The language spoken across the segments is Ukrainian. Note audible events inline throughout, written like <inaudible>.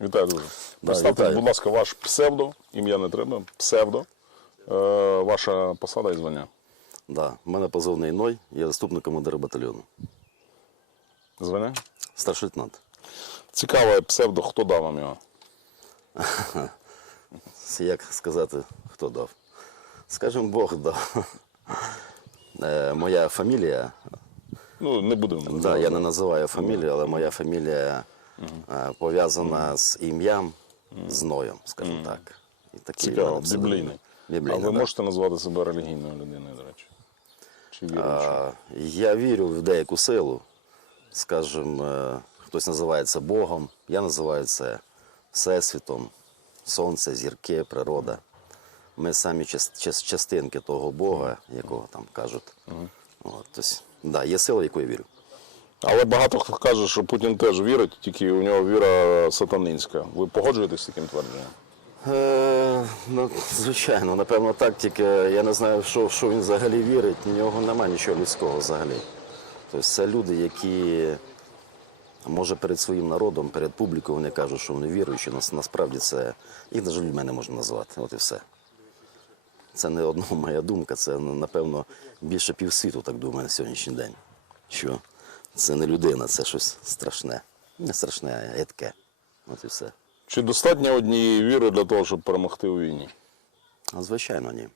Вітаю дуже. Представте, вітаю. будь ласка, ваш псевдо, ім'я не треба, псевдо, е, ваша посада і звання. Да. У мене позивний Ной, я заступник командира батальйону. Звання? Старший лейтенант. Цікаве псевдо, хто дав вам його? <laughs> Як сказати, хто дав? Скажем, Бог дав. <laughs> Е, моя фамілія, Ну, не будемо. да, я не називаю фамілію, але моя фамілія е, пов'язана з ім'ям, з Ноєм, скажімо так. І такий в Цікаво, мене псевдонім. біблійний. Біблійний, а ви да. можете назвати себе релігійною людиною, до речі? Чи віруючою? А, Я вірю в деяку силу. Скажем, е, хтось називає це Богом, я називаю це Всесвітом, Сонце, зірки, природа. Ми самі час- час- частинки того Бога, якого там кажуть. От, тобто, да, є сила, в яку я вірю. Але багато хто каже, що Путін теж вірить, тільки у нього віра сатанинська. Ви погоджуєтесь з таким твердженням? Е, ну, звичайно, напевно, так, тільки я не знаю, що, що він взагалі вірить. У нього немає нічого людського взагалі. Тобто це люди, які, може, перед своїм народом, перед публікою вони кажуть, що вони віруючі, насправді це їх навіть людьми не можна назвати. От і все. Це не одна моя думка, це, напевно, більше півсвіту так думає на сьогоднішній день. Що це не людина, це щось страшне. Не страшне, а ядке. От і все. Чи достатньо однієї віри для того, щоб перемогти у війні? А, Звичайно, ні.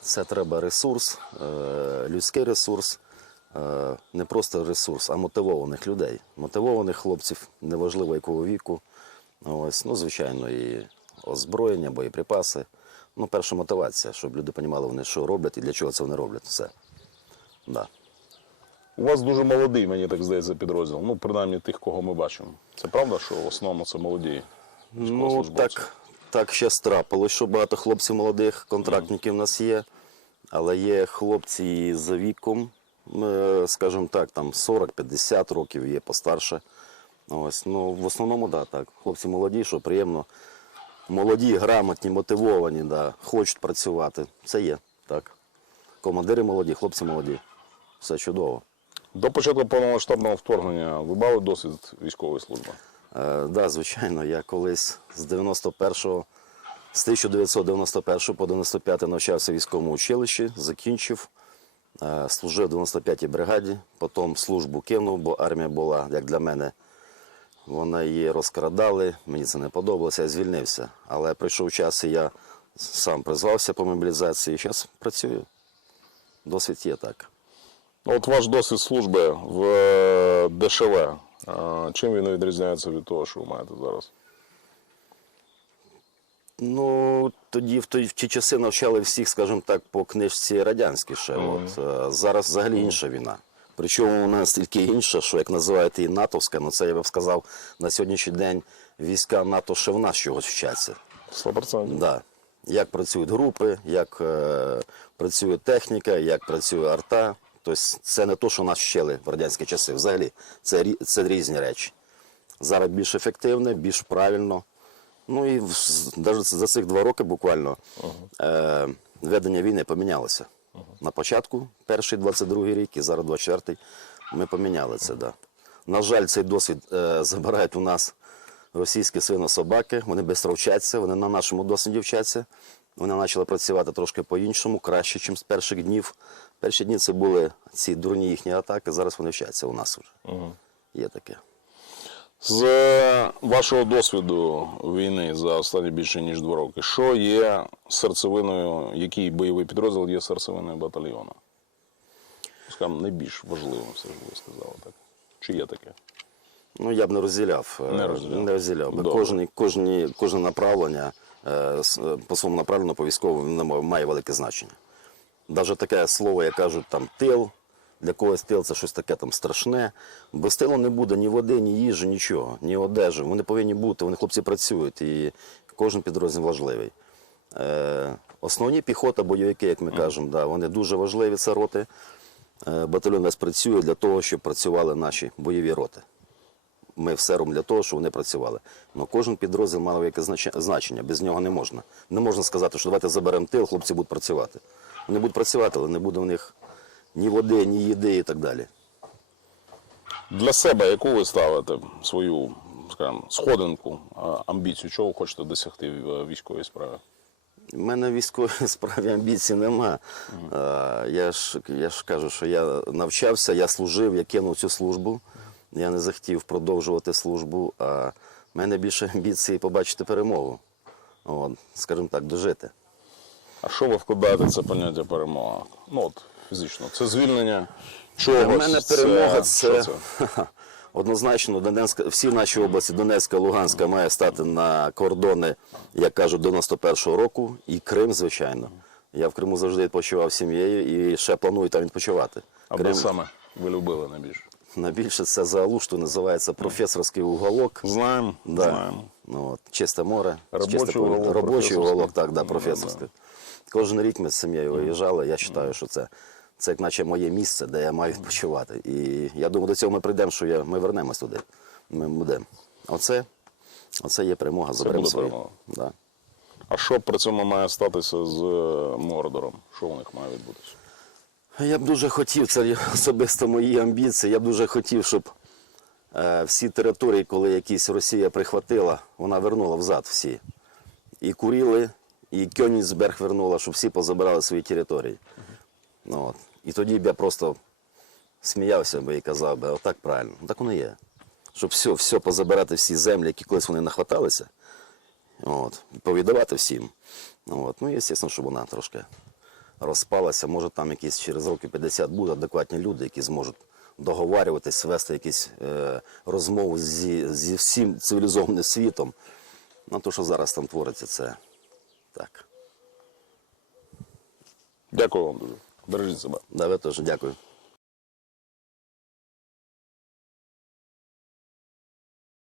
Це треба ресурс, е, людський ресурс, е, не просто ресурс, а мотивованих людей. Мотивованих хлопців, неважливо якого віку. Ось, ну, звичайно, і озброєння, боєприпаси. Ну, перша мотивація, щоб люди розуміли, вони що роблять і для чого це вони роблять. Все. Да. У вас дуже молодий, мені так здається, підрозділ. Ну, принаймні тих, кого ми бачимо. Це правда, що в основному це молоді? Ну, так, так ще трапилось, що багато хлопців молодих, контрактників у нас є. Але є хлопці за віком, е, скажімо так, там 40-50 років є постарше. Ось, ну, в основному, да, так. Хлопці молоді, що приємно. Молоді, грамотні, мотивовані, да, хочуть працювати. Це є, так. Командири молоді, хлопці молоді. Все чудово. До початку повномасштабного вторгнення ви мали досвід військової служби? Е, да, звичайно, я колись з 91-го, з 1991 по 95 навчався в військовому училищі, закінчив, е, служив в 95-й бригаді, потім службу кинув, бо армія була, як для мене, вона її розкрадали, мені це не подобалося, я звільнився. Але прийшов час, і я сам призвався по мобілізації, і зараз працюю. Досвід є так. Ну, От ваш досвід служби в е, ДШВ. е, Чим він відрізняється від того, що ви маєте зараз? Ну, тоді в, той, в ті часи навчали всіх, скажімо так, по книжці радянській ще. От. Е, Зараз взагалі інша війна. Причому вона настільки інша, що як називають її натовська, ну це я б сказав, на сьогоднішній день війська НАТО ще в нас чогось вчаться. 100%. Да. Як працюють групи, як е, працює техніка, як працює арта. Тобто це не те, що нас вчили в радянські часи. Взагалі, це, це різні речі. Зараз більш ефективне, більш правильно. Ну і навіть за цих два роки буквально е, ведення війни помінялося. На початку, перший 22-й рік, і зараз 24-й, ми поміняли це. Да. На жаль, цей досвід е, забирають у нас російські свинособаки, вони швидко вчаться, вони на нашому досвіді вчаться. Вони почали працювати трошки по-іншому, краще, ніж з перших днів. Перші дні це були ці дурні їхні атаки, зараз вони вчаться у нас вже. Є таке. З вашого досвіду війни за останні більше ніж два роки, що є серцевиною, який бойовий підрозділ є серцевиною батальйону? Скажімо, найбільш важливим, все ж ви сказали так. Чи є таке? Ну, я б не розділяв. е, Не розділяв. Не розділяв. би. Добре. Кожне, направлення е, е, по своєму направленню по військовому має велике значення. Навіть таке слово, як кажуть, там тил, для когось тил це щось таке там страшне. Без тилу не буде ні води, ні їжі, нічого, ні одежі. Вони повинні бути, вони хлопці працюють, і кожен підрозділ важливий. Е, основні піхота, бойовики, як ми кажемо, да, вони дуже важливі, це роти. Е, батальйон нас працює для того, щоб працювали наші бойові роти. Ми все робимо для того, щоб вони працювали. Але кожен підрозділ має яке значення, без нього не можна. Не можна сказати, що давайте заберемо тил, хлопці будуть працювати. Вони будуть працювати, але не буде в них ні води, ні їди і так далі. Для себе яку ви ставите свою скажімо, сходинку, амбіцію, чого ви хочете досягти в е, військовій справі? У мене в військовій <laughs> справі амбіцій нема. Е, Я ж, я ж кажу, що я навчався, я служив, я кинув цю службу. Я не захотів продовжувати службу. А в мене більше <laughs> амбіції побачити перемогу. От, скажімо так, дожити. А що ви вкладаєте це поняття перемога? Ну от фізично, це звільнення чогось. Для мене перемога що це, <laughs> однозначно Донецька, всі наші області, Донецька, Луганська, має стати на кордони, як кажуть, 91-го року, і Крим, звичайно. Я в Криму завжди відпочивав сім'єю і ще планую там відпочивати. А де саме ви любили найбільше? Найбільше це за Алушту називається професорський уголок. Знаємо, Да. знаємо. Ну, от, чисте море. Робочий чисте уголок Робочий уголок, так, да, професорський. Кожен рік ми з сім'єю виїжджали. Я вважаю, що це, це як наче моє місце, де я маю відпочивати. І я думаю, до цього ми прийдемо, що я, ми вернемось туди. Ми будемо. Оце, оце є перемога. Заберемо буде перемога. Да. А що при цьому має статися з е, Мордором? Що у них має відбутися? Я б дуже хотів, це особисто мої амбіції. Я б дуже хотів, щоб всі території, коли якісь Росія прихватила, вона вернула взад всі. І Куріли, і Кьонігсберг вернула, щоб всі позабирали свої території. Ну, от. І тоді б я просто сміявся би і казав би, отак правильно. Ну, так воно є. Щоб все, все позабирати всі землі, які колись вони нахваталися, от, повідавати всім. Ну, От. Ну, і, звісно, щоб вона трошки розпалася. Може, там якісь через років 50 будуть адекватні люди, які зможуть договарюватись, вести якісь е, розмови зі, зі всім цивілізованим світом. Ну, то, що зараз там твориться, це так. Дякую вам дуже. Бережіть себе. Да, ви теж дякую.